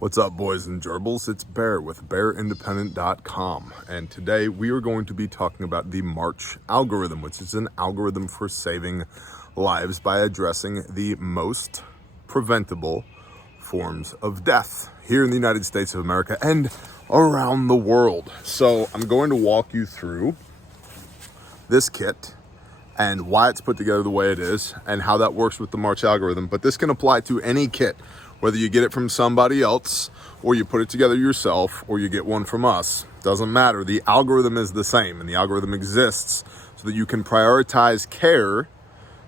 What's up, boys and gerbils? It's Bear with bearindependent.com, and today we are going to be talking about the March algorithm, which is an algorithm for saving lives by addressing the most preventable forms of death here in the United States of America and around the world. So I'm going to walk you through this kit and why it's put together the way it is and how that works with the March algorithm. But this can apply to any kit, whether you get it from somebody else or you put it together yourself or you get one from us. Doesn't matter. The algorithm is the same, and the algorithm exists so that you can prioritize care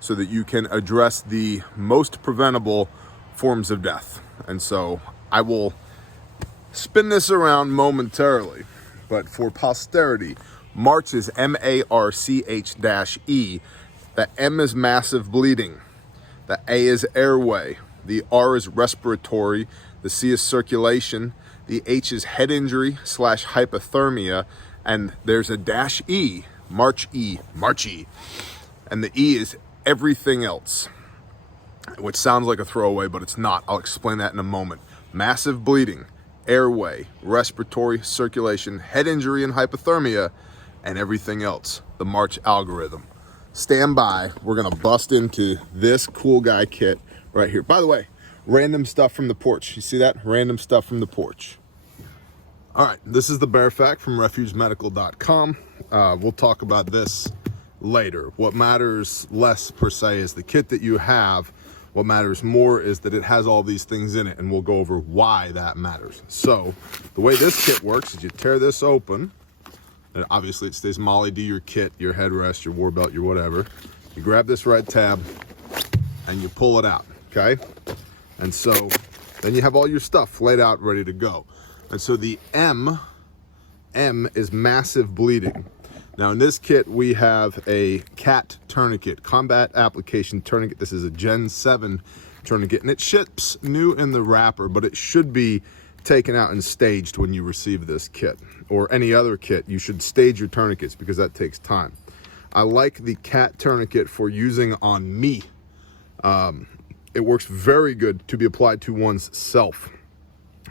so that you can address the most preventable forms of death. And so I will spin this around momentarily, but for posterity, March is M-A-R-C-H-E. The M is massive bleeding. The A is airway. The R is respiratory. The C is circulation. The H is head injury / hypothermia. And there's a dash E, Marchy. And the E is everything else, which sounds like a throwaway, but it's not. I'll explain that in a moment. Massive bleeding, airway, respiratory, circulation, head injury and hypothermia, and everything else. The March algorithm. Stand by. We're going to bust into this cool guy kit right here. By the way, random stuff from the porch. You see that? Random stuff from the porch. All right, this is the Bear Fact from refugemedical.com. We'll talk about this later. What matters less per se is the kit that you have. What matters more is that it has all these things in it, and we'll go over why that matters. So the way this kit works is you tear this open, and obviously it stays MOLLE-D, your kit, your headrest, your war belt, your whatever. You grab this red tab and you pull it out, okay? And so then you have all your stuff laid out, ready to go. And so the M is massive bleeding. Now in this kit, we have a CAT tourniquet, combat application tourniquet. This is a Gen 7 tourniquet, and it ships new in the wrapper, but it should be taken out and staged when you receive this kit. Or any other kit, you should stage your tourniquets because that takes time. I like the CAT tourniquet for using on me. It works very good to be applied to one's self.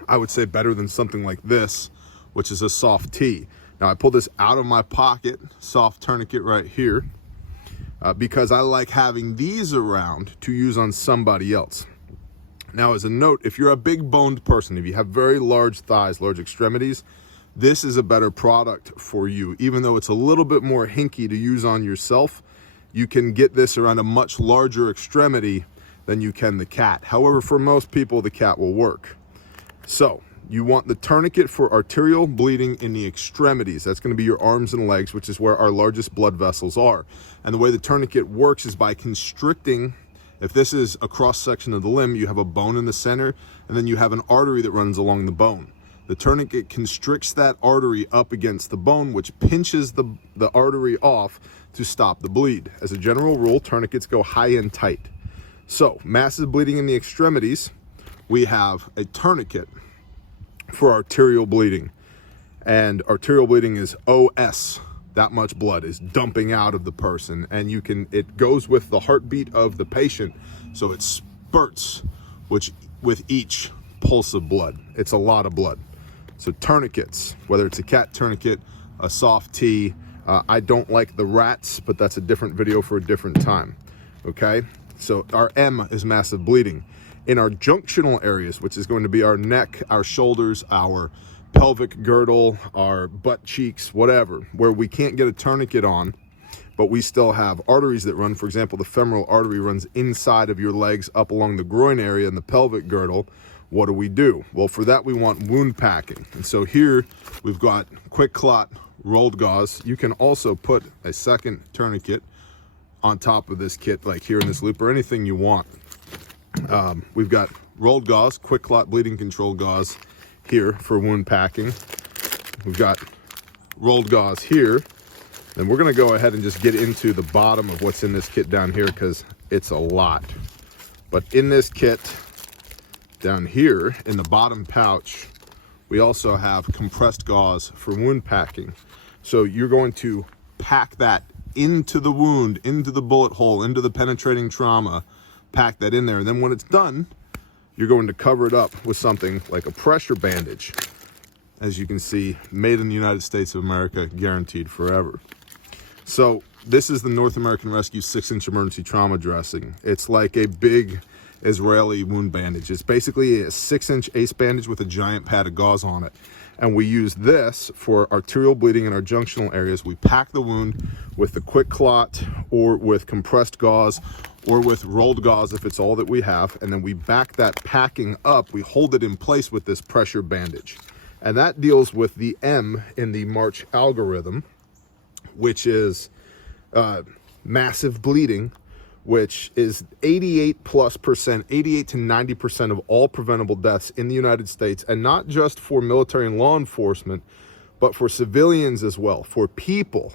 I would say better than something like this, which is a soft T. Now I pull this out of my pocket, soft tourniquet right here, because I like having these around to use on somebody else. Now as a note, if you're a big boned person, if you have very large thighs, large extremities, this is a better product for you. Even though it's a little bit more hinky to use on yourself, you can get this around a much larger extremity than you can the CAT. However, for most people, the CAT will work. So you want the tourniquet for arterial bleeding in the extremities. That's going to be your arms and legs, which is where our largest blood vessels are. And the way the tourniquet works is by constricting. If this is a cross section of the limb, you have a bone in the center, and then you have an artery that runs along the bone. The tourniquet constricts that artery up against the bone, which pinches the artery off to stop the bleed. As a general rule, tourniquets go high and tight. So, massive bleeding in the extremities, we have a tourniquet for arterial bleeding. And arterial bleeding is OS. That much blood is dumping out of the person, and it goes with the heartbeat of the patient, so it spurts with each pulse of blood. It's a lot of blood. So tourniquets, whether it's a CAT tourniquet, a soft T, I don't like the rats, but that's a different video for a different time, okay? So our M is massive bleeding. In our junctional areas, which is going to be our neck, our shoulders, our pelvic girdle, our butt cheeks, whatever, where we can't get a tourniquet on, but we still have arteries that run. For example, the femoral artery runs inside of your legs up along the groin area and the pelvic girdle. What do? Well, for that, we want wound packing. And so here we've got quick clot rolled gauze. You can also put a second tourniquet on top of this kit, like here in this loop, or anything you want. We've got rolled gauze, quick clot bleeding control gauze here for wound packing. We've got rolled gauze here. And we're gonna go ahead and just get into the bottom of what's in this kit down here, because it's a lot. But in this kit, down here in the bottom pouch, we also have compressed gauze for wound packing. So you're going to pack that into the wound, into the bullet hole, into the penetrating trauma, pack that in there. And then when it's done, you're going to cover it up with something like a pressure bandage. As you can see, made in the United States of America, guaranteed forever. So this is the North American Rescue 6-inch emergency trauma dressing. It's like a big Israeli wound bandage. It's basically a 6-inch ace bandage with a giant pad of gauze on it. And we use this for arterial bleeding in our junctional areas. We pack the wound with the quick clot or with compressed gauze or with rolled gauze if it's all that we have. And then we back that packing up. We hold it in place with this pressure bandage. And that deals with the M in the March algorithm, which is massive bleeding, which is 88+ percent, 88 to 90% of all preventable deaths in the United States, and not just for military and law enforcement, but for civilians as well. For people,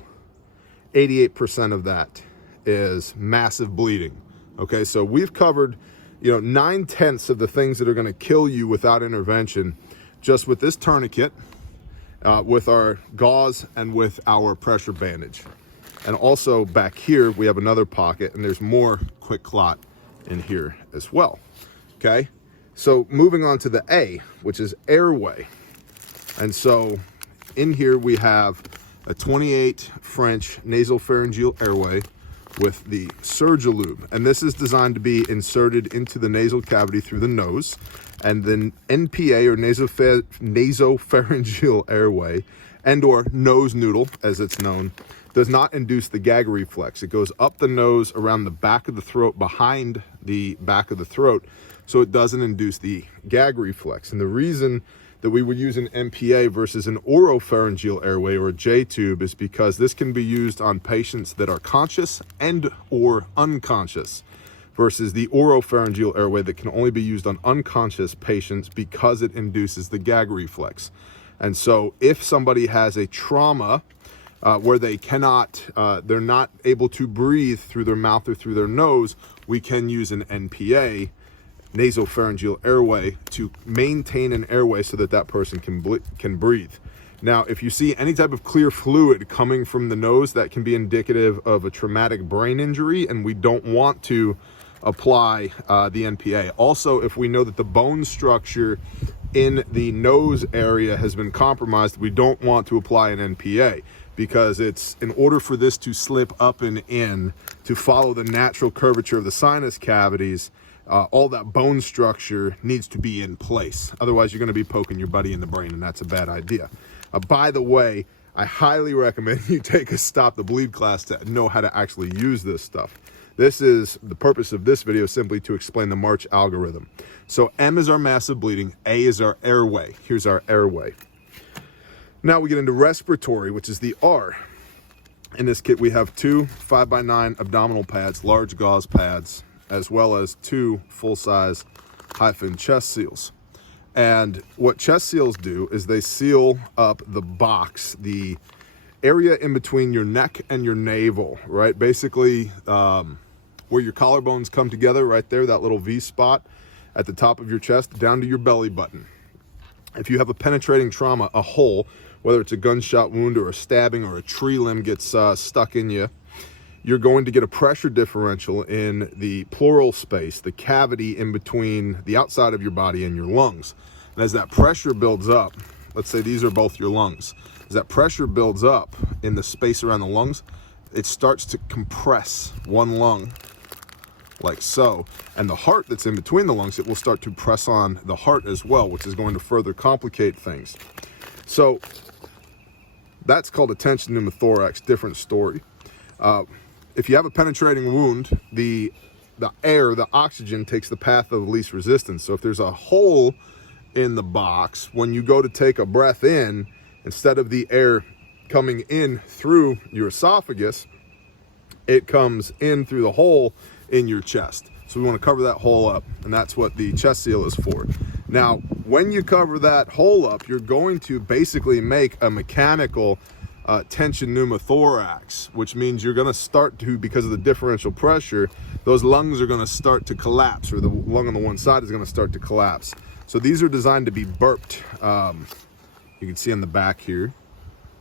88% of that is massive bleeding. Okay, so we've covered, 9/10 of the things that are going to kill you without intervention, just with this tourniquet, with our gauze, and with our pressure bandage. And also back here, we have another pocket, and there's more quick clot in here as well. Okay, so moving on to the A, which is Airway. And so in here we have a 28 French nasopharyngeal airway with the Surgilube. And this is designed to be inserted into the nasal cavity through the nose. And then NPA, or nasopharyngeal airway, and or nose noodle, as it's known, does not induce the gag reflex. It goes up the nose, around the back of the throat, behind the back of the throat, so it doesn't induce the gag reflex. And the reason that we would use an NPA versus an oropharyngeal airway, or a J-tube, is because this can be used on patients that are conscious and or unconscious, versus the oropharyngeal airway that can only be used on unconscious patients because it induces the gag reflex. And so if somebody has a trauma where they cannot, they're not able to breathe through their mouth or through their nose, we can use an NPA, nasopharyngeal airway, to maintain an airway so that that person can breathe. Now, if you see any type of clear fluid coming from the nose, that can be indicative of a traumatic brain injury, and we don't want to apply the NPA. Also, if we know that the bone structure in the nose area has been compromised, we don't want to apply an NPA, because it's, in order for this to slip up and in to follow the natural curvature of the sinus cavities, all that bone structure needs to be in place. Otherwise, you're going to be poking your buddy in the brain, and that's a bad idea. By the way, I highly recommend you take a Stop the Bleed class to know how to actually use this stuff. This is the purpose of this video, simply to explain the March algorithm. So M is our massive bleeding, A is our airway. Here's our airway. Now we get into respiratory, which is the R. In this kit, we have 2 5x9 abdominal pads, large gauze pads, as well as 2 full-size hyphen chest seals. And what chest seals do is they seal up the box, the area in between your neck and your navel, right? Basically, where your collarbones come together, right there, that little V spot at the top of your chest, down to your belly button. If you have a penetrating trauma, a hole, whether it's a gunshot wound or a stabbing or a tree limb gets stuck in you, you're going to get a pressure differential in the pleural space, the cavity in between the outside of your body and your lungs. And as that pressure builds up, let's say these are both your lungs, as that pressure builds up in the space around the lungs, it starts to compress one lung, like so. And the heart that's in between the lungs, it will start to press on the heart as well, which is going to further complicate things. So that's called a tension pneumothorax, different story. If you have a penetrating wound, the air, the oxygen, takes the path of least resistance. So if there's a hole in the box, when you go to take a breath in, instead of the air coming in through your esophagus, it comes in through the hole in your chest. So we want to cover that hole up, and that's what the chest seal is for. Now, when you cover that hole up, you're going to basically make a mechanical tension pneumothorax, which means you're going to start to, because of the differential pressure, those lungs are going to start to collapse, or the lung on the one side is going to start to collapse. So these are designed to be burped. You can see on the back here,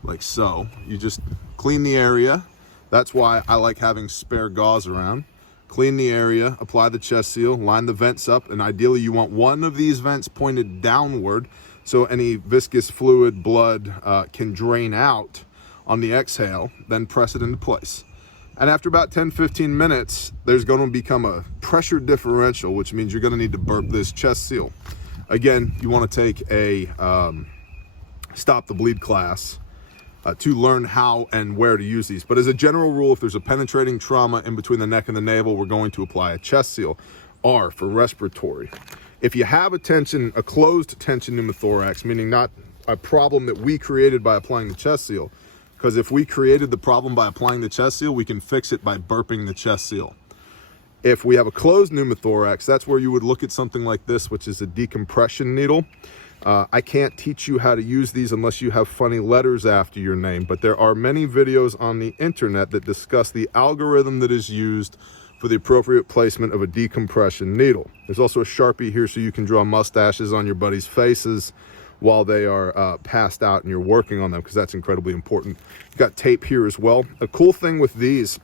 like so. You just clean the area. That's why I like having spare gauze around. clean the area, apply the chest seal, line the vents up, and ideally you want one of these vents pointed downward so any viscous fluid, blood can drain out on the exhale, then press it into place. And after about 10-15 minutes, there's going to become a pressure differential, which means you're going to need to burp this chest seal. Again, you want to take a stop the bleed class to learn how and where to use these. But as a general rule, if there's a penetrating trauma in between the neck and the navel, we're going to apply a chest seal. R for respiratory. If you have a closed tension pneumothorax, meaning not a problem that we created by applying the chest seal, because if we created the problem by applying the chest seal, we can fix it by burping the chest seal. If we have a closed pneumothorax, that's where you would look at something like this, which is a decompression needle. I can't teach you how to use these unless you have funny letters after your name, but there are many videos on the internet that discuss the algorithm that is used for the appropriate placement of a decompression needle. There's also a Sharpie here so you can draw mustaches on your buddies' faces while they are passed out and you're working on them, because that's incredibly important. You've got tape here as well. A cool thing with these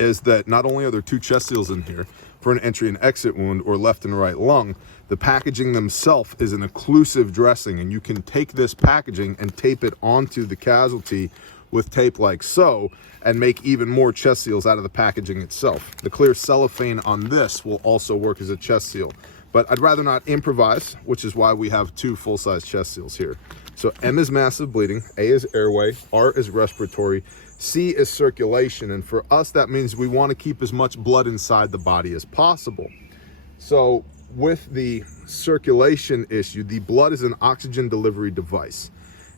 is that not only are there 2 chest seals in here for an entry and exit wound or left and right lung, the packaging themselves is an occlusive dressing, and you can take this packaging and tape it onto the casualty with tape like so and make even more chest seals out of the packaging itself. The clear cellophane on this will also work as a chest seal, but I'd rather not improvise, which is why we have 2 full-size chest seals here. So M is massive bleeding, A is airway, R is respiratory, C is circulation, and for us that means we want to keep as much blood inside the body as possible. So with the circulation issue, the blood is an oxygen delivery device.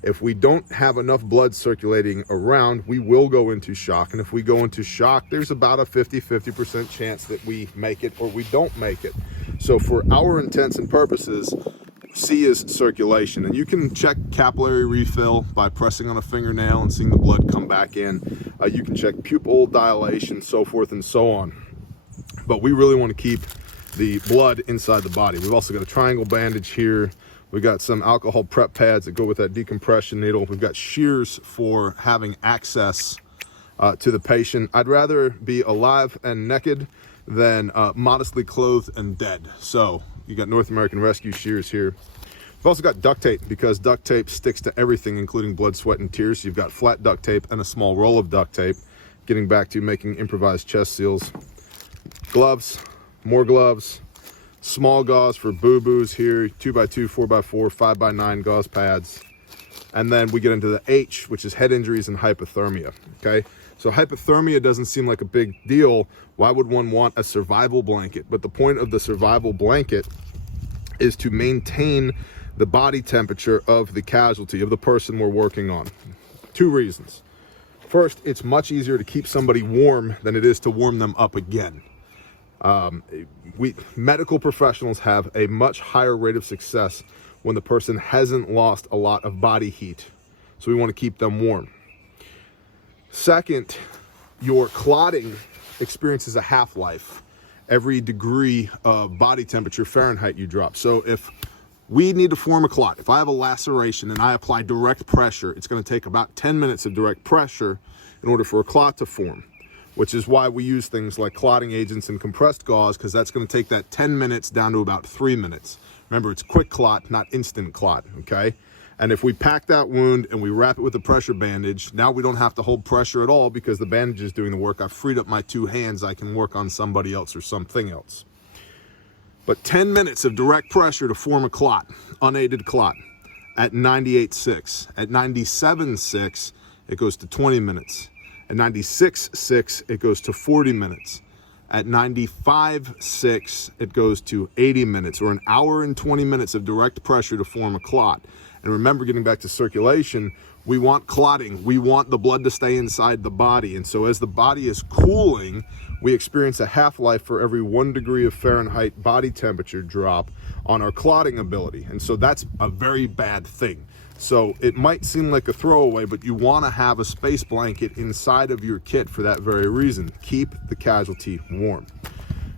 If we don't have enough blood circulating around, we will go into shock, and if we go into shock, there's about a 50% chance that we make it or we don't make it. So for our intents and purposes, C is circulation, and you can check capillary refill by pressing on a fingernail and seeing the blood come back in. You can check pupil dilation, so forth and so on. But we really want to keep the blood inside the body. We've also got a triangle bandage here. We've got some alcohol prep pads that go with that decompression needle. We've got shears for having access to the patient. I'd rather be alive and naked than modestly clothed and dead. So you got North American Rescue shears here. We've also got duct tape, because duct tape sticks to everything, including blood, sweat, and tears. You've got flat duct tape and a small roll of duct tape. Getting back to making improvised chest seals. Gloves, more gloves, small gauze for boo-boos here, 2x2, 4x4, 5x9 gauze pads. And then we get into the H, which is head injuries and hypothermia, okay? So hypothermia doesn't seem like a big deal. Why would one want a survival blanket? But the point of the survival blanket is to maintain the body temperature of the casualty, of the person we're working on. 2 reasons. First, it's much easier to keep somebody warm than it is to warm them up again. Medical professionals have a much higher rate of success when the person hasn't lost a lot of body heat. So we want to keep them warm. Second, your clotting experiences a half-life. Every degree of body temperature Fahrenheit you drop. So if we need to form a clot, if I have a laceration and I apply direct pressure, it's going to take about 10 minutes of direct pressure in order for a clot to form, which is why we use things like clotting agents and compressed gauze, because that's going to take that 10 minutes down to about 3 minutes. Remember, it's quick clot, not instant clot, okay? And if we pack that wound and we wrap it with a pressure bandage, now we don't have to hold pressure at all because the bandage is doing the work. I've freed up my 2 hands. I can work on somebody else or something else. But 10 minutes of direct pressure to form a clot, unaided clot, at 98.6. At 97.6, it goes to 20 minutes. At 96.6, it goes to 40 minutes. At 95.6, it goes to 80 minutes, or an hour and 20 minutes of direct pressure to form a clot. And remember, getting back to circulation, we want clotting. We want the blood to stay inside the body. And so as the body is cooling, we experience a half-life for every 1 degree of Fahrenheit body temperature drop on our clotting ability. And so that's a very bad thing. So it might seem like a throwaway, but you want to have a space blanket inside of your kit for that very reason. Keep the casualty warm.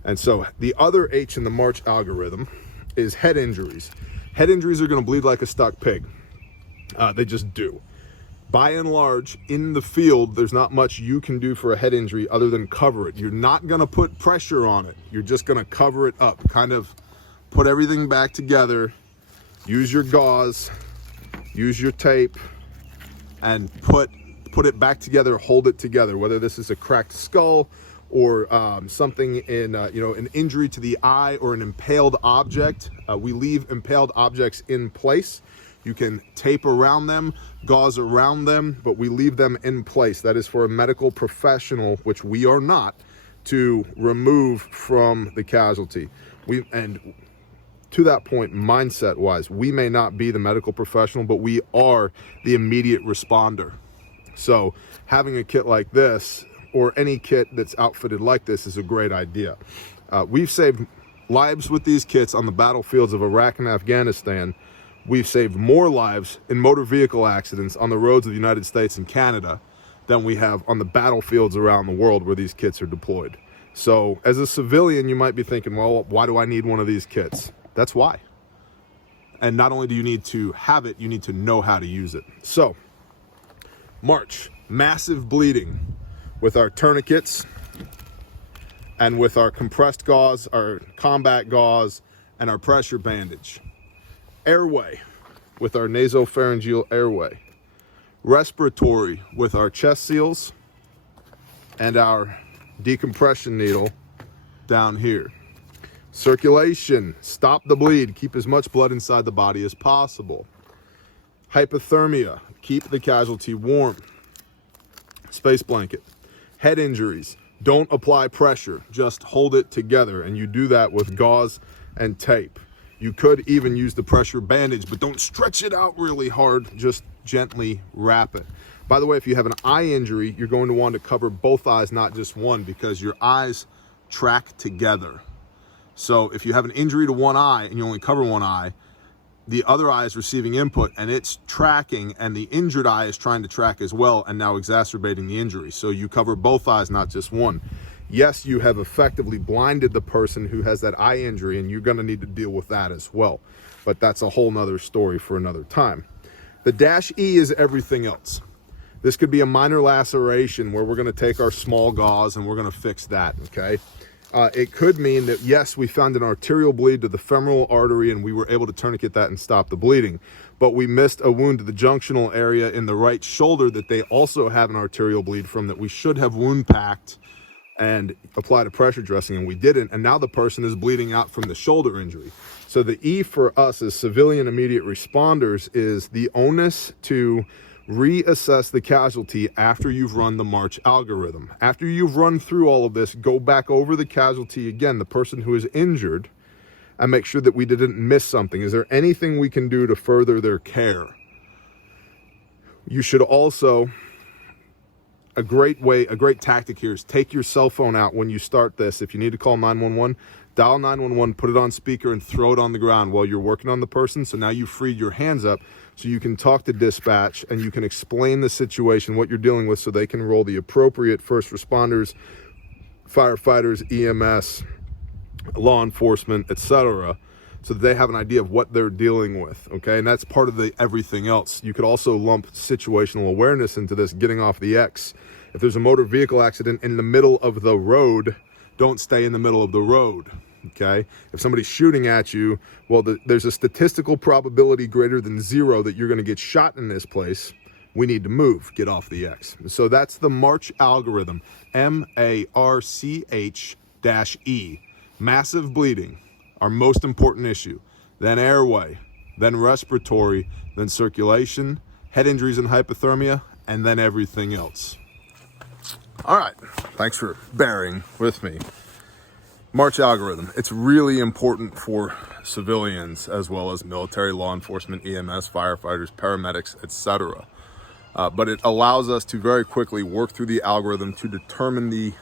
And so the other H in the March algorithm is head injuries. Head injuries are going to bleed like a stuck pig. They just do. By and large, in the field, there's not much you can do for a head injury other than cover it. You're not gonna put pressure on it. You're just gonna cover it up, kind of put everything back together, use your gauze, use your tape, and put it back together, hold it together, whether this is a cracked skull or something in, an injury to the eye or an impaled object. We leave impaled objects in place. You can tape around them, gauze around them, but we leave them in place. That is for a medical professional, which we are not, to remove from the casualty. And to that point, mindset-wise, we may not be the medical professional, but we are the immediate responder. So having a kit like this, or any kit that's outfitted like this, is a great idea. We've saved lives with these kits on the battlefields of Iraq and Afghanistan. We've saved more lives in motor vehicle accidents on the roads of the United States and Canada than we have on the battlefields around the world where these kits are deployed. So as a civilian, you might be thinking, well, why do I need one of these kits? That's why. And not only do you need to have it, you need to know how to use it. So, March, massive bleeding with our tourniquets and with our compressed gauze, our combat gauze, and our pressure bandage. Airway with our nasopharyngeal airway. Respiratory with our chest seals and our decompression needle down here. Circulation, stop the bleed, keep as much blood inside the body as possible. Hypothermia, keep the casualty warm. Space blanket. Head injuries, don't apply pressure, just hold it together, and you do that with gauze and tape. You could even use the pressure bandage, but don't stretch it out really hard, just gently wrap it. By the way, if you have an eye injury, you're going to want to cover both eyes, not just one, because your eyes track together. So if you have an injury to one eye and you only cover one eye, the other eye is receiving input and it's tracking, and the injured eye is trying to track as well and now exacerbating the injury. So you cover both eyes, not just one. Yes, you have effectively blinded the person who has that eye injury, and you're going to need to deal with that as well. But that's a whole nother story for another time. The -E is everything else. This could be a minor laceration where we're going to take our small gauze and we're going to fix that, okay? It could mean that, yes, we found an arterial bleed to the femoral artery and we were able to tourniquet that and stop the bleeding. But we missed a wound to the junctional area in the right shoulder that they also have an arterial bleed from, that we should have wound packed and applied a pressure dressing, and we didn't, and now the person is bleeding out from the shoulder injury. So the E for us as civilian immediate responders is the onus to reassess the casualty after you've run the March algorithm. After you've run through all of this, go back over the casualty again, the person who is injured, and make sure that we didn't miss something. Is there anything we can do to further their care? You should also, a great tactic here is take your cell phone out when you start this. If you need to call 911, dial 911, put it on speaker, and throw it on the ground while you're working on the person. So now you've freed your hands up so you can talk to dispatch and you can explain the situation, what you're dealing with, so they can roll the appropriate first responders, firefighters, EMS, law enforcement, etc., so that they have an idea of what they're dealing with, okay? And that's part of the everything else. You could also lump situational awareness into this, getting off the X. If there's a motor vehicle accident in the middle of the road, don't stay in the middle of the road, okay? If somebody's shooting at you, well, there's a statistical probability greater than 0 that you're gonna get shot in this place. We need to move, get off the X. So that's the March algorithm, MARCH-E. Massive bleeding, our most important issue, then airway, then respiratory, then circulation, head injuries and hypothermia, and then everything else. All right, thanks for bearing with me. March algorithm, it's really important for civilians as well as military, law enforcement, EMS, firefighters, paramedics, etc. But it allows us to very quickly work through the algorithm to determine the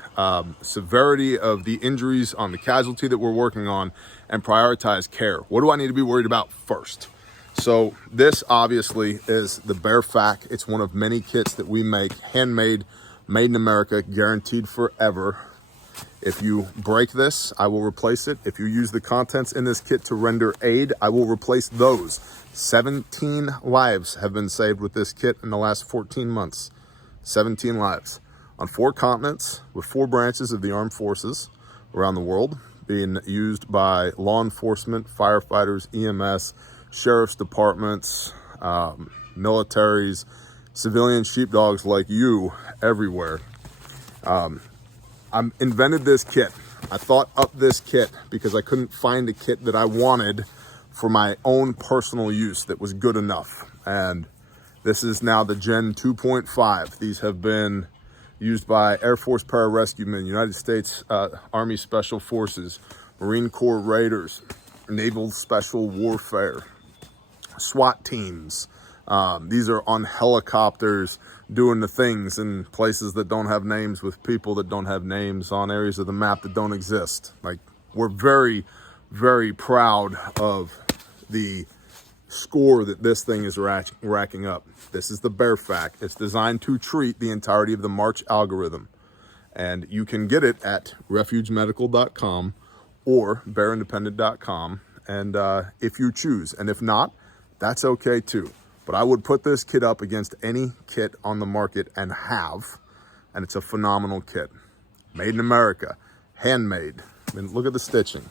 severity of the injuries on the casualty that we're working on and prioritize care. What do I need to be worried about first? So this obviously is the bare fact. It's one of many kits that we make, handmade, made in America, guaranteed forever. If you break this, I will replace it. If you use the contents in this kit to render aid, I will replace those. 17 lives have been saved with this kit in the last 14 months. 17 lives on 4 continents with 4 branches of the armed forces around the world, being used by law enforcement, firefighters, EMS, sheriff's departments, militaries, civilian sheepdogs like you everywhere. I invented this kit. I thought up this kit because I couldn't find a kit that I wanted for my own personal use that was good enough. And this is now the Gen 2.5. These have been used by Air Force pararescuemen, United States Army Special Forces, Marine Corps Raiders, Naval Special Warfare, SWAT teams. These are on helicopters doing the things in places that don't have names with people that don't have names on areas of the map that don't exist. Like, we're very, very proud of the score that this thing is racking up. This is the Bearfac. It's designed to treat the entirety of the March algorithm. And you can get it at refugemedical.com or bearindependent.com. And if you choose, and if not, that's okay too. But I would put this kit up against any kit on the market and it's a phenomenal kit. Made in America, handmade. I mean, look at the stitching.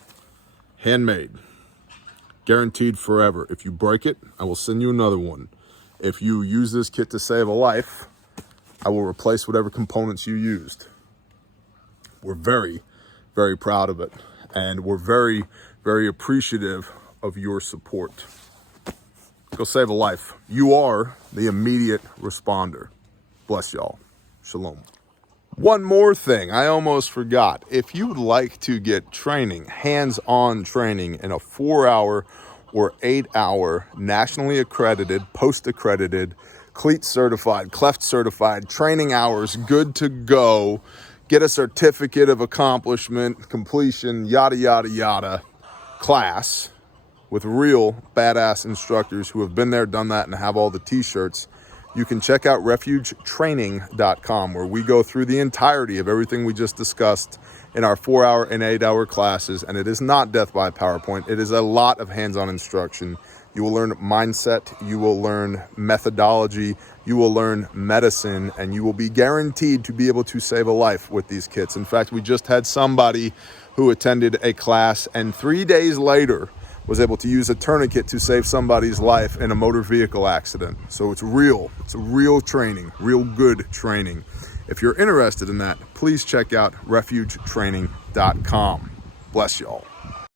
Handmade, guaranteed forever. If you break it, I will send you another one. If you use this kit to save a life, I will replace whatever components you used. We're very, very proud of it. And we're very, very appreciative of your support. Go save a life. You are the immediate responder. Bless y'all. Shalom. One more thing I almost forgot. If you would like to get training, hands-on training in a 4-hour or 8-hour nationally accredited, post-accredited, cleat certified, cleft certified, training hours, good to go, get a certificate of accomplishment, completion, yada, yada, yada, class, with real badass instructors who have been there, done that, and have all the t-shirts, you can check out refugetraining.com, where we go through the entirety of everything we just discussed in our 4-hour and 8-hour classes. And it is not death by PowerPoint. It is a lot of hands-on instruction. You will learn mindset, you will learn methodology, you will learn medicine, and you will be guaranteed to be able to save a life with these kits. In fact, we just had somebody who attended a class and 3 days later was able to use a tourniquet to save somebody's life in a motor vehicle accident. So it's real. It's a real training, real good training. If you're interested in that, please check out refugetraining.com. Bless y'all.